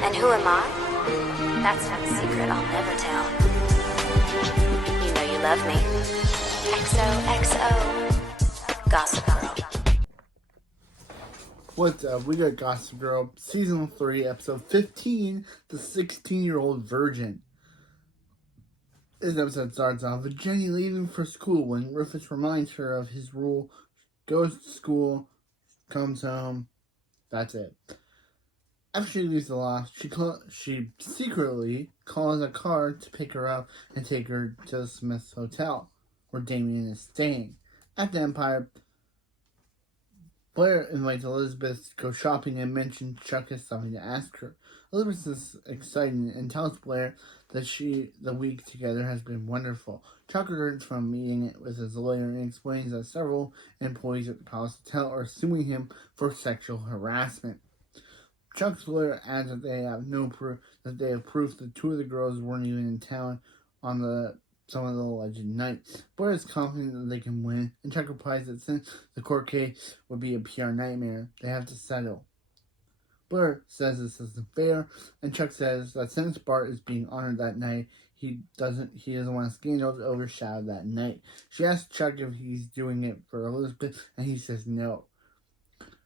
And who am I? That's not a secret I'll never tell. You know you love me. XOXO. Gossip Girl. What's up? We got Gossip Girl, Season 3, Episode 15, The 16-Year-Old Virgin. This episode starts off with Jenny leaving for school when Rufus reminds her of his rule, goes to school, comes home, that's it. After she leaves the loft, she secretly calls a car to pick her up and take her to the Smith's hotel, where Damian is staying. At the Empire, Blair invites Elizabeth to go shopping and mentions Chuck has something to ask her. Elizabeth is excited and tells Blair that the week together has been wonderful. Chuck returns from meeting with his lawyer and explains that several employees at the Palace Hotel are suing him for sexual harassment. Chuck's lawyer adds that they have proof that two of the girls weren't even in town on some of the alleged nights. Blair is confident that they can win, and Chuck replies that since the court case would be a PR nightmare, they have to settle. Blair says this isn't fair, and Chuck says that since Bart is being honored that night, he doesn't want a scandal to overshadow that night. She asks Chuck if he's doing it for Elizabeth, and he says no.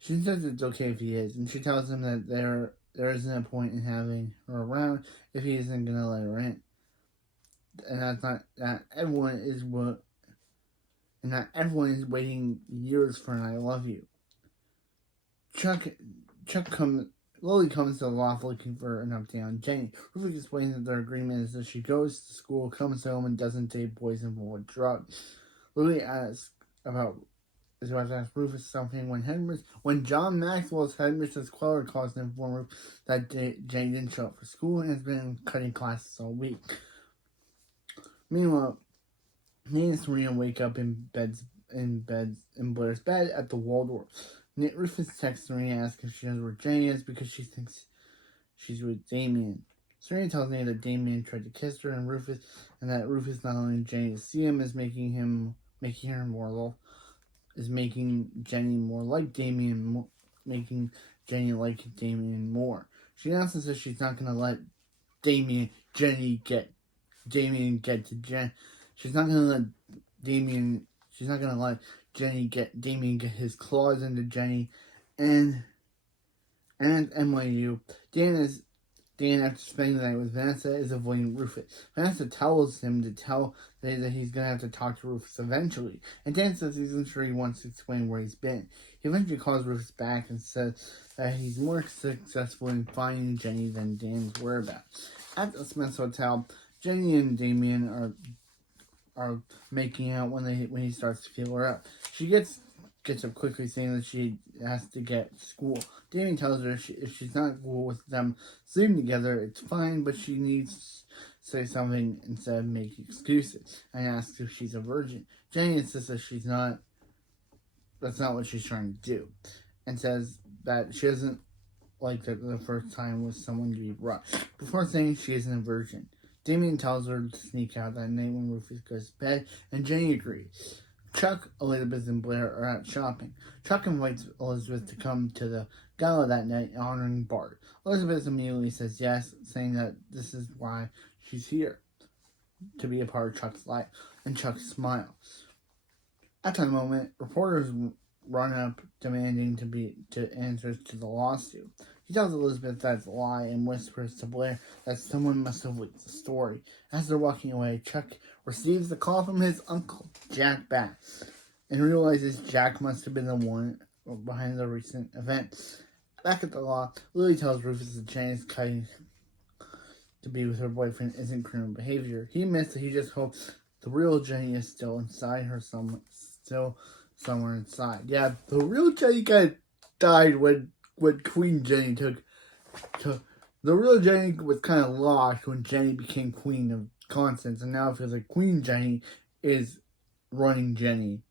She says it's okay if he is, and she tells him that there isn't a point in having her around if he isn't going to let her in. And that everyone is waiting years for an I love you. Lily comes to the loft looking for an update on Jenny. Rufus explains that their agreement is that she goes to school, comes home, and doesn't take poison or drugs. Lily is about to ask Rufus something when John Maxwell's headmistress Clara calls to inform Rufus that Jenny didn't show up for school and has been cutting classes all week. Meanwhile, Nate and Serena wake up in Blair's bed at the Waldorf. Rufus texts Serena asking if she knows where Jenny is because she thinks she's with Damian. Serena tells Nate that Damian tried to kiss her and that Rufus not only Jenny to see him is making Jenny more like Damian, making Jenny like Damian more. She announces that she's not going to let Damian get to Jen. She's not going to let Damian get his claws into Jenny. And at NYU, Dan, after spending the night with Vanessa, is avoiding Rufus. Vanessa tells him that he's going to have to talk to Rufus eventually. And Dan says he's not sure he wants to explain where he's been. He eventually calls Rufus back and says that he's more successful in finding Jenny than Dan's whereabouts. At the Smith's Hotel, Jenny and Damian are making out when he starts to feel her up. She gets up quickly, saying that she has to get to school. Damian tells her if she's not cool with them sleeping together, it's fine, but she needs to say something instead of making excuses, and asks if she's a virgin. Jenny insists that that's not what she's trying to do, and says that she doesn't like the first time with someone to be rushed, before saying she isn't a virgin. Damian tells her to sneak out that night when Rufus goes to bed, and Jenny agrees. Chuck, Elizabeth, and Blair are out shopping. Chuck invites Elizabeth to come to the gala that night, honoring Bart. Elizabeth immediately says yes, saying that this is why she's here, to be a part of Chuck's life, and Chuck smiles. At that moment, reporters run up demanding answers to the lawsuit. He tells Elizabeth that's a lie and whispers to Blair that someone must have leaked the story. As they're walking away, Chuck receives a call from his uncle, Jack Bass, and realizes Jack must have been the one behind the recent event. Back at the law, Lily tells Rufus that Jenny's cutting to be with her boyfriend isn't criminal behavior. He admits that he just hopes the real Jenny is still inside her, somewhere inside. Yeah, the real Jenny died when Queen Jenny took the real Jenny was kind of lost when Jenny became Queen of Constance, and now it feels like Queen Jenny is running Jenny,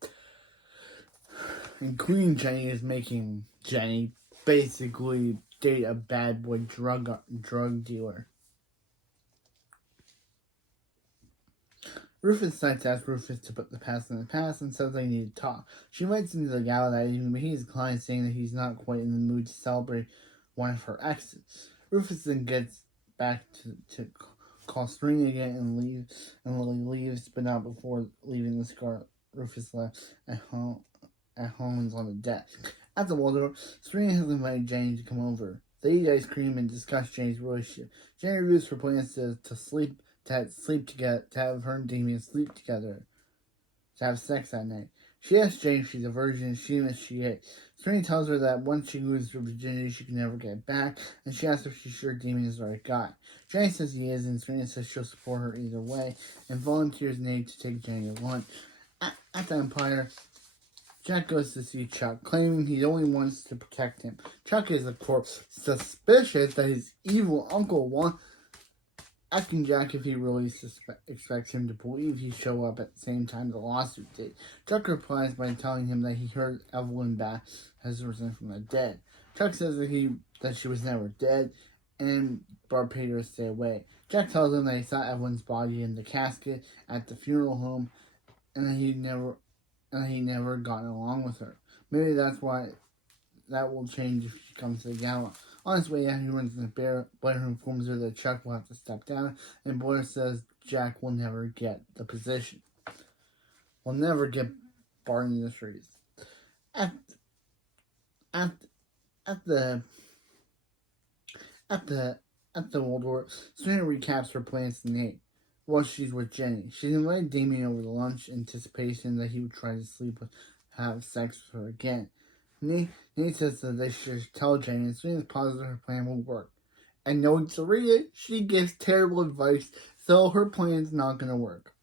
and Queen Jenny is making Jenny basically date a bad boy drug dealer. Rufus decides to ask Rufus to put the past in the past and says they need to talk. She invites him to the gala that evening, but he declines, saying that he's not quite in the mood to celebrate one of her exes. Rufus then gets back to call Serena again and Lily leaves, but not before leaving the scar Rufus left at home and on the desk. At the Waldorf, Serena has invited Jenny to come over. They eat ice cream and discuss Jenny's relationship. Jenny reviews her plans to sleep together, to have her and Damian sleep together, to have sex that night. She asks Jenny if she's a virgin, she admits she is. Serena tells her that once she loses her virginity, she can never get it back, and she asks if she's sure Damian is the right guy. Jenny says he is, and Serena says she'll support her either way, and volunteers Nate to take Jenny to lunch. At the Empire, Jack goes to see Chuck, claiming he only wants to protect him. Chuck is, of course, suspicious that his evil uncle wants asking Jack if he really expects him to believe he'd show up at the same time the lawsuit did. Chuck replies by telling him that he heard Evelyn Bass has risen from the dead. Chuck says that she was never dead, and Bart paid her to stay away. Jack tells him that he saw Evelyn's body in the casket at the funeral home, and that he never gotten along with her. Maybe that's why that will change if she comes to the gala. On his way out, he runs in the Blair who informs her that Chuck will have to step down, and Blair says Jack will never get the position. Will never get Bart Industries. At the World War, Serena recaps her plans to Nate while she's with Jenny. She's invited Damian over to lunch in anticipation that he would try to have sex with her again. Nate says that they should tell Jenny, and Serena's positive her plan will work. And knowing Serena, she gives terrible advice, so her plan's not going to work.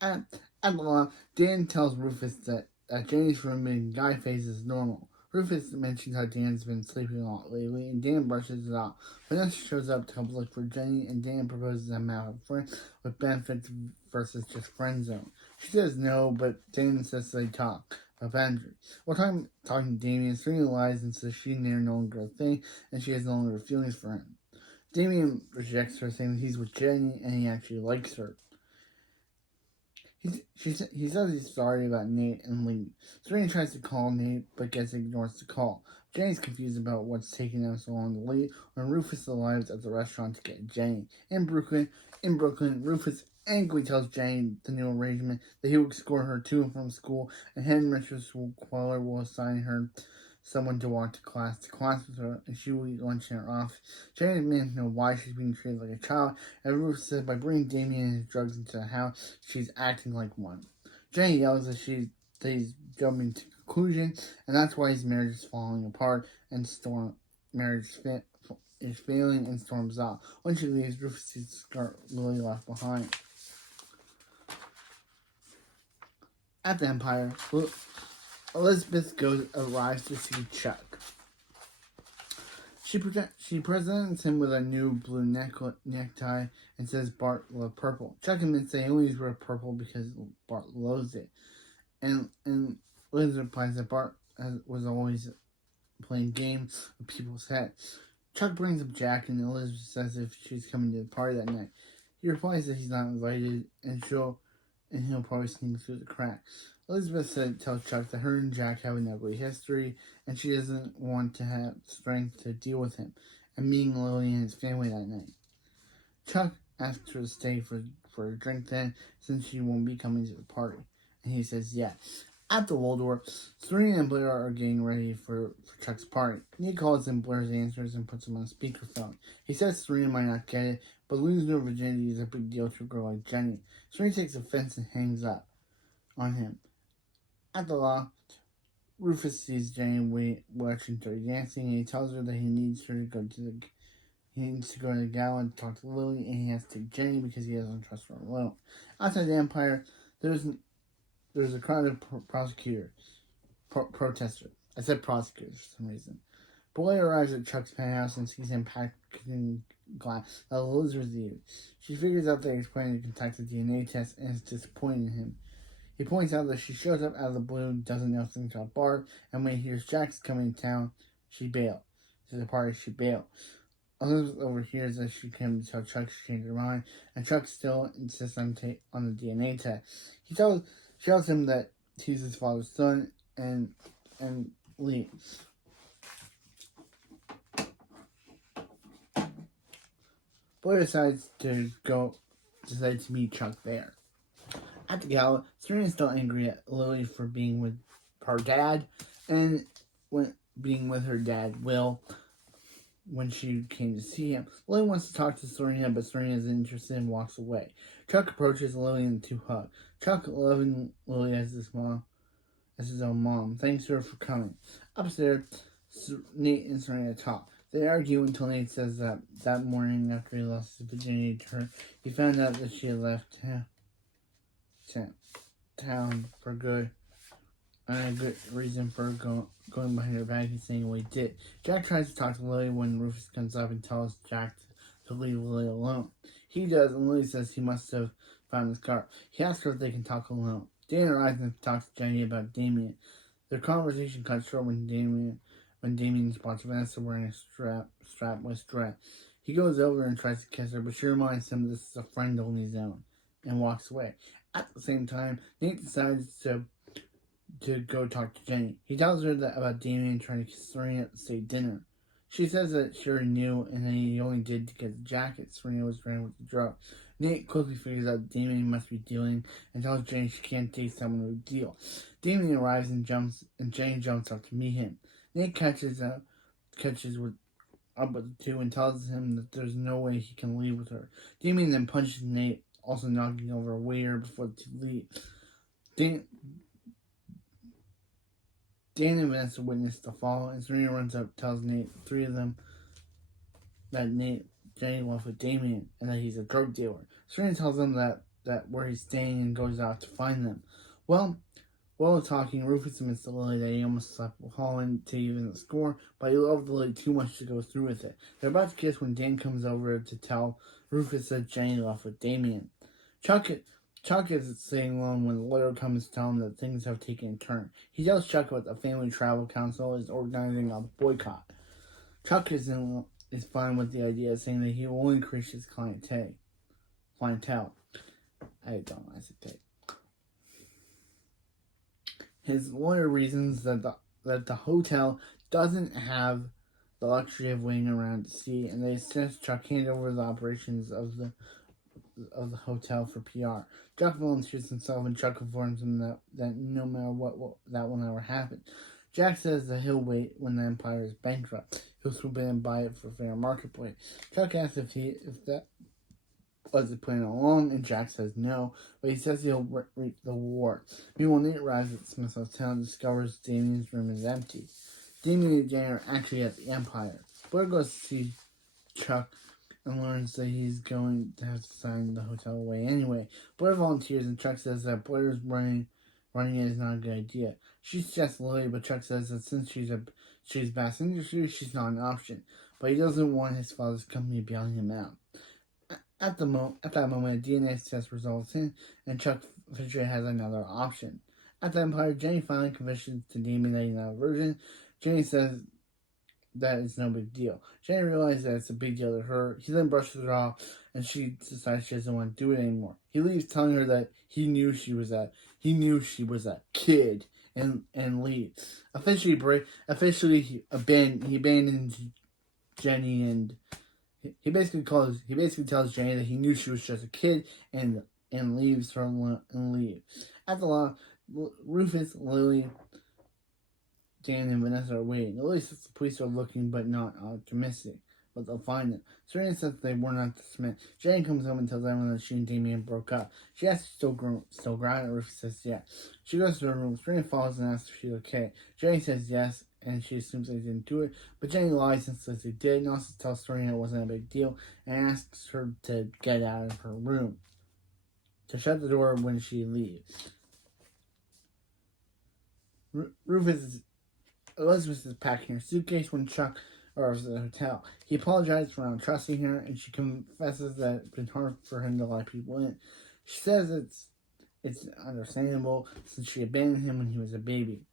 At the law, Dan tells Rufus that Jenny's room in guy phase is normal. Rufus mentions how Dan's been sleeping a lot lately, and Dan brushes it off. Vanessa shows up to come look for Jenny, and Dan proposes them have a friend with benefits versus just friend zone. She says no, but Dan insists they talk about boundaries. While talking to Damian, Serena lies and says she and they're no longer a thing, and she has no longer feelings for him. Damian rejects her, saying that he's with Jenny, and he actually likes her. He says he's sorry about Nate and leaves. Serena tries to call Nate, but ignores the call. Jenny's confused about what's taking them so long to leave when Rufus arrives at the restaurant to get Jenny. In Brooklyn, Rufus angrily tells Jenny the new arrangement that he will escort her to and from school, and Headmistress Queller will assign her someone to walk to class with her, and she will eat lunch in her office. Jenny demands to know why she's being treated like a child, and Rufus says by bringing Damian and his drugs into the house, she's acting like one. Jenny yells that he's jumping to conclusions, and that's why his marriage is falling apart, and marriage is failing, and storms out. When she leaves, Rufus sees Lily left behind. At the Empire, Elizabeth arrives to see Chuck. She presents him with a new blue necktie and says Bart loved purple. Chuck admits they always wear purple because Bart loves it. And Elizabeth replies that Bart was always playing games with people's heads. Chuck brings up Jack, and Elizabeth says if she's coming to the party that night. He replies that he's not invited, and he'll probably sneak through the cracks. Elizabeth tells Chuck that her and Jack have an ugly history, and she doesn't want to have strength to deal with him, and meeting Lily and his family that night. Chuck asks her to stay for a drink then, since she won't be coming to the party, and he says yes. At the Waldorf, Serena and Blair are getting ready for Chuck's party. Nate calls in Blair's answers and puts him on speakerphone. He says Serena might not get it, but losing her virginity is a big deal to a girl like Jenny. Serena takes offense and hangs up on him. At the loft, Rufus sees Jenny watching Dirty Dancing, and he tells her that he needs to go to the gala and talk to Lily, and he has to take Jenny because he doesn't trust her alone. Outside the Empire, there's a crowd of protesters. I said prosecutors for some reason. Blair arrives at Chuck's penthouse and sees him packing glass that Elizabeth used. She figures out that he's planning to conduct a DNA test and is disappointed in him. He points out that she shows up out of the blue, doesn't know things about Bart, and when he hears Jack's coming to town, she bails. To the party, she bails. Elizabeth overhears that she came to tell Chuck she changed her mind, and Chuck still insists on the DNA test. She tells him that he's his father's son, and leaves. Blair decides to meet Chuck there. At the gala, Serena is still angry at Lily for being with her dad, and being with her dad, Will, when she came to see him. Lily wants to talk to Serena, but Serena isn't interested and walks away. Chuck approaches Lily and the two hug. Chuck, loving Lily as his own mom, thanks her for coming. Upstairs, Nate and Serena talk. They argue until Nate says that morning after he lost his virginity to her, he found out that she had left town for good, and a good reason for going behind her back and saying what he did. Jack tries to talk to Lily when Rufus comes up and tells Jack to leave Lily alone. He does, and Lily says he must have found his car. He asks her if they can talk alone. Dan arrives and talks to Jenny about Damian. Their conversation cuts short when Damian spots Vanessa wearing a strapless dress. He goes over and tries to kiss her, but she reminds him this is a friend on his own, and walks away. At the same time, Nate decides to go talk to Jenny. He tells her about Damian trying to kiss Serena at the state dinner. She says that she already knew, and that he only did to get the jacket Serena was wearing with the drug. Nate quickly figures out Damian must be dealing and tells Jenny she can't date someone with a deal. Damian arrives and Jenny jumps up to meet him. Nate catches up with the two and tells him that there's no way he can leave with her. Damian then punches Nate, also knocking over a waiter before the two leave. Dan and Vanessa witness the fall, and Serena runs up, tells Nate, three of them, that Jenny left with Damian, and that he's a drug dealer. Serena tells them that where he's staying and goes out to find them. Well, while talking, Rufus admits to Lily that he almost slept with Holland to even the score, but he loved Lily too much to go through with it. They're about to kiss when Dan comes over to tell Rufus that Jenny left with Damian. Chuck is sitting alone when the lawyer comes to tell him that things have taken a turn. He tells Chuck about the Family Travel Council is organizing a boycott. Chuck is fine with the idea, saying that he will only increase his clientele. I don't know, I said take. His lawyer reasons that the hotel doesn't have the luxury of waiting around to see, and they suggest Chuck hand over the operations of the hotel for PR. Chuck volunteers himself, and Chuck informs him that no matter what that will never happen. Jack says that he'll wait when the Empire is bankrupt. He'll swoop in and buy it for fair marketplace. Chuck asks if that was the plan all along, and Jack says no, but he says he'll reap the reward. Meanwhile, Nate arrives at Smith's hotel and discovers Damian's room is empty. Damian and Jane are actually at the Empire. Blair goes to see Chuck and learns that he's going to have to sign the hotel away anyway. Blair volunteers, and Chuck says that Blair's running it is not a good idea. She suggests Lily, but Chuck says that since she's Bass Industry, she's not an option. But he doesn't want his father's company bailing him out. At that moment, a DNA test results in, and Chuck Fisher has another option. At the Empire, Jenny finally confesses to Damian that he's not a virgin. Jenny says that it's no big deal. Jenny realizes that it's a big deal to her. He then brushes her off, and she decides she doesn't want to do it anymore. He leaves, telling her that he knew she was a kid, and leaves. He abandons Jenny, and he basically tells Jenny that he knew she was just a kid, and leaves her and leaves. At the law, Rufus, Lily, Dan, and Vanessa are waiting. Lily says the police are looking but not optimistic, but they'll find them. Serena says they were not dismissed. Jenny comes home and tells everyone that she and Damian broke up. She asks if she's still grounded, and Rufus says yes. She goes to her room. Serena follows and asks if she's okay. Jenny says yes, and she assumes they didn't do it, but Jenny lies and says they did, and also tells Serena it wasn't a big deal, and asks her to get out of her room, to shut the door when she leaves. Elizabeth is packing her suitcase when Chuck arrives at the hotel. He apologizes for not trusting her, and she confesses that it's been hard for him to let people in. She says it's understandable since she abandoned him when he was a baby.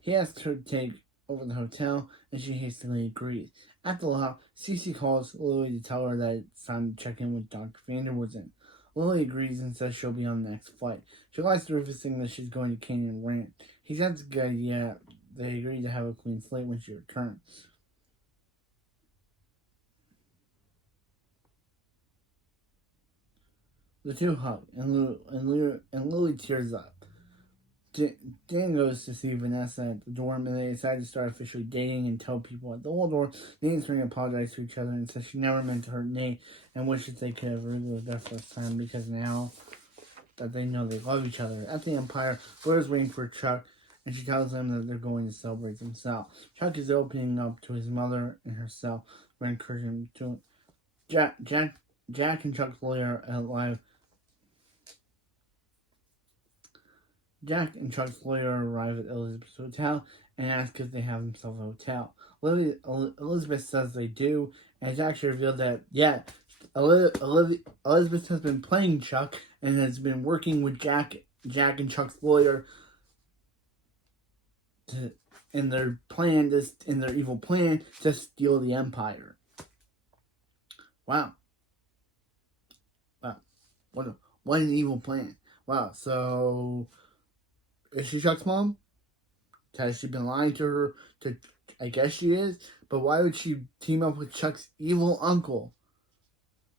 He asks her to take over the hotel, and she hastily agrees. At the lock, Cece calls Lily to tell her that it's time to check in with Dr. Vanderwoodson. Lily agrees and says she'll be on the next flight. She lies to Rufus, saying that she's going to Canyon Ranch. He says it's a good idea. They agree to have a clean slate when she returns. The two hug, and Lily tears up. Dan goes to see Vanessa at the dorm, and they decide to start officially dating and tell people at the Waldorf. Nate's going to apologize to each other and says she never meant to hurt Nate and wishes they could have relived their first time because now that they know they love each other. At the Empire, Blair's waiting for Chuck, and she tells him that they're going to celebrate themselves. Chuck is opening up to his mother and herself, but encouraging him to. Jack and Chuck's lawyer at live. Jack and Chuck's lawyer arrive at Elizabeth's hotel and ask if they have themselves a hotel. Elizabeth says they do, and it's actually revealed that, Elizabeth has been playing Chuck and has been working with Jack and Chuck's lawyer in their evil plan to steal the Empire. Wow. What an evil plan. Wow, so is she Chuck's mom? Has she been lying to her? I guess she is. But why would she team up with Chuck's evil uncle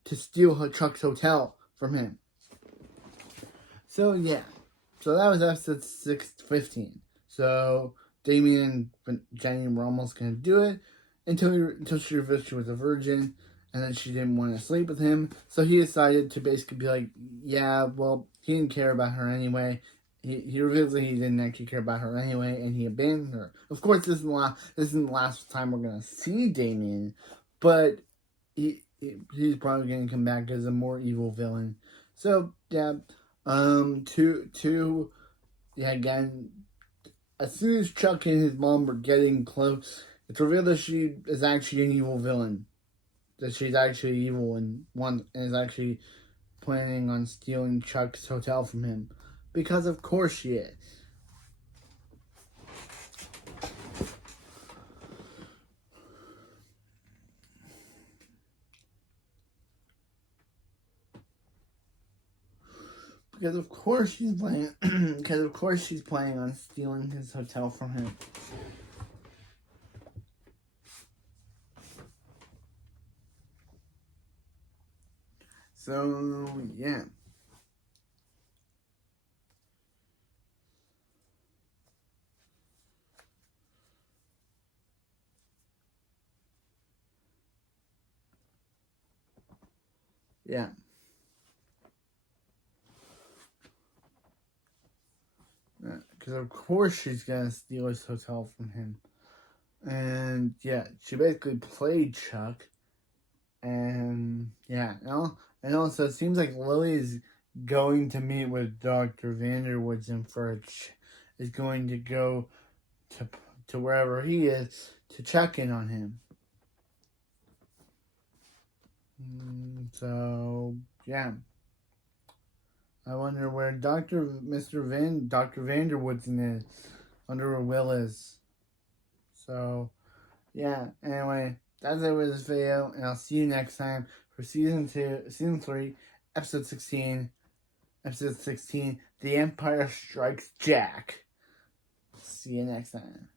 to steal Chuck's hotel from him? So yeah. So that was episode 615. So Damian and Jenny were almost going to do it until she revealed she was a virgin. And then she didn't want to sleep with him. So he decided to basically be like, yeah, well, he didn't care about her anyway. He reveals that he didn't actually care about her anyway, and he abandoned her. Of course, this isn't the last time we're going to see Damian, but he's probably going to come back as a more evil villain. So, yeah, again, as soon as Chuck and his mom were getting close, it's revealed that she is actually an evil villain. That she's actually evil and is actually planning on stealing Chuck's hotel from him. Because of course she is. Because of course she's planning on stealing his hotel from him. So, yeah. Yeah. Because of course she's going to steal his hotel from him. And, yeah, she basically played Chuck. And, yeah, and also it seems like Lily is going to meet with Dr. Vanderwoodson is going to go to wherever he is to check in on him. So, yeah. I wonder where Dr. Vanderwoodson is. Wonder where Will is. So, yeah. Anyway, that's it with this video, and I'll see you next time for season 3, episode 16. Episode 16, The Empire Strikes Jack. See you next time.